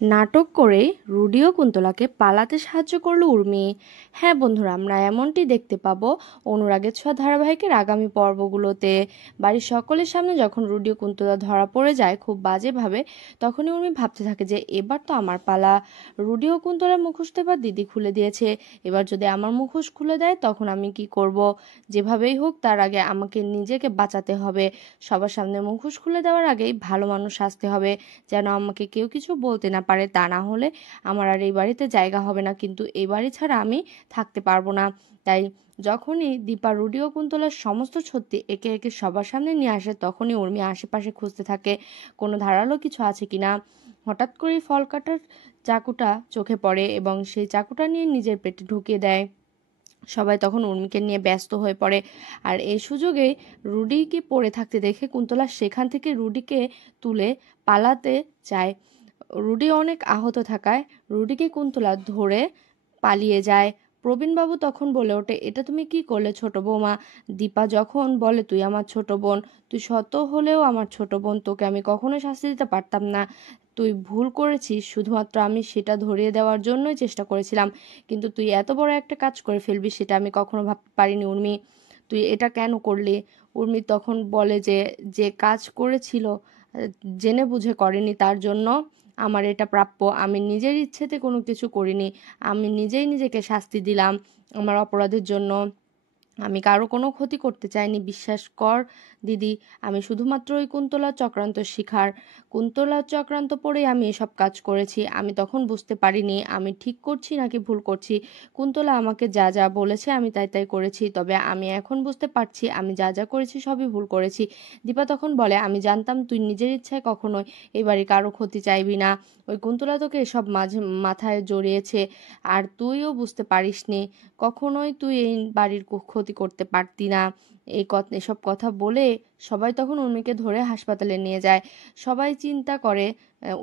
নাটক করে রুডি ও কুন্তলাকে পালাতে সাহায্য করলো উর্মি। হ্যাঁ বন্ধুরা, আমরা এমনটি দেখতে পাবো অনুরাগের ছোঁয়া ধারাবাহিকের আগামী পর্বগুলোতে। বাড়ির সকলের সামনে যখন রুডি ও কুন্তলা ধরা পড়ে যায় খুব বাজেভাবে, তখনই উর্মি ভাবতে থাকে যে এবার তো আমার পালা। রুডি ও কুন্তলার মুখোশটা এবার দিদি খুলে দিয়েছে, এবার যদি আমার মুখোশ খুলে দেয় তখন আমি কি করব? যেভাবেই হোক তার আগে আমাকে নিজেকে বাঁচাতে হবে। সবার সামনে মুখোশ খুলে দেওয়ার আগেই ভালো মানুষ সাজতে হবে, যেন আমাকে কেউ কিছু বলতে না পারে। তা না হলে আমার আর এই বাড়িতে জায়গা হবে না, কিন্তু এই বাড়ি ছাড়া আমি থাকতে পারবো না। তাই যখনই দীপা রুডি ও কুন্তলার সমস্ত সত্যি একে একে সবার সামনে নিয়ে আসে, তখনই উর্মি আশেপাশে খুঁজতে থাকে কোনো ধারালো কিছু আছে কিনা। হঠাৎ করেই ফল কাটার চাকুটা চোখে পড়ে এবং সেই চাকুটা নিয়ে নিজের পেটে ঢুকিয়ে দেয়। সবাই তখন উর্মিকে নিয়ে ব্যস্ত হয়ে পড়ে, আর এই সুযোগেই রুডিকে পড়ে থাকতে দেখে কুন্তলা সেখান থেকে রুডিকে তুলে পালাতে চায়। রুডি অনেক আহত থাকায় রুডিকে কুন্তলা ধরে পালিয়ে যায়। প্রবীণবাবু তখন বলে ওঠে, এটা তুমি কি করলে ছোট বৌমা? দীপা যখন বলে তুই আমার ছোট বোন, তুই শত হলেও আমার ছোট বোন, তোকে আমি কখনোই শাস্তি দিতে পারতাম না। তুই ভুল করেছিস, শুধুমাত্র আমি সেটা ধরিয়ে দেওয়ার জন্যই চেষ্টা করেছিলাম, কিন্তু তুই এত বড় একটা কাজ করে ফেলবি সেটা আমি কখনো ভাবতে পারিনি উর্মি। তুই এটা কেন করলি? উর্মি তখন বলে যে যে কাজ করেছিল জেনে বুঝে করেনি, তার জন্য আমার এটা প্রাপ্য। আমি নিজের ইচ্ছেতে কোনো কিছু করিনি, আমি নিজেই নিজেকে শাস্তি দিলাম আমার অপরাধের জন্য। আমি কারো কোনো ক্ষতি করতে চাইনি, বিশ্বাস কর দিদি। আমি শুধুমাত্র ওই কুন্তলার চক্রান্ত শিকার। কুন্তলার চক্রান্ত পড়েই আমি এসব কাজ করেছি। আমি তখন বুঝতে পারিনি আমি ঠিক করছি নাকি ভুল করছি। কুন্তলা আমাকে যা যা বলেছে আমি তাই তাই করেছি, তবে আমি এখন বুঝতে পারছি আমি যা যা করেছি সবই ভুল করেছি। দীপা তখন বলে, আমি জানতাম তুই নিজের ইচ্ছায় কখনোই এবারে কারো ক্ষতি চাইবি না। ওই কুন্তলা তোকে এসব মাথায় জড়িয়েছে, আর তুইও বুঝতে পারিসনি। কখনোই তুই এই বাড়ির ক্ষতি করতে পারতি না। এসব কথা বলে সবাই তখন উর্মিকে ধরে হাসপাতালে নিয়ে যায়। সবাই চিন্তা করে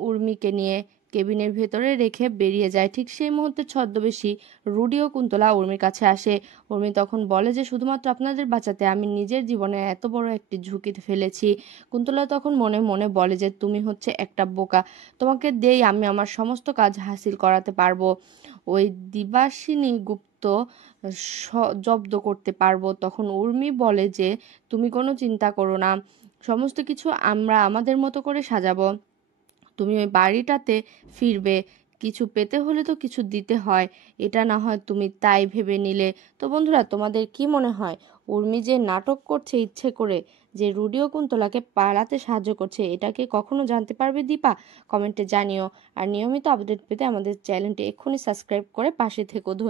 উর্মিকে নিয়ে কেবিনের ভেতরে রেখে বেরিয়ে যায়। ঠিক সেই মুহূর্তে ছদ্মবেশী রুডি ও কুন্তলা উর্মির কাছে আসে। উর্মি তখন বলে যে শুধুমাত্র আপনাদের বাঁচাতে আমি নিজের জীবনে এত বড় একটি ঝুঁকিতে ফেলেছি। কুন্তলা তখন মনে মনে বলে যে তুমি হচ্ছে একটা বোকা, তোমাকে দেই আমি আমার সমস্ত কাজ হাসিল করাতে পারবো। ওই দিবাসিনী গুপ্ত জব্দ করতে পারবো। তখন উর্মি বলে যে তুমি কোনো চিন্তা করো না, সমস্ত কিছু আমরা আমাদের মতো করে সাজাবো। তুমি ওই বাড়িটাতে ফিরবে, কিছু পেতে হলে তো কিছু দিতে হয়, এটা না হয় তুমি তাই ভেবে নিলে। তো বন্ধুরা, তোমাদের কি মনে হয় উর্মি যে নাটক করছে ইচ্ছে করে, যে রুডি ও কুন্তলাকে পালাতে সাহায্য করছে, এটাকে কখনো জানতে পারবে দীপা? কমেন্টে জানিও। আর নিয়মিত আপডেট পেতে আমাদের চ্যানেলটি এক্ষুনি সাবস্ক্রাইব করে পাশে থেকো। ধন্যবাদ।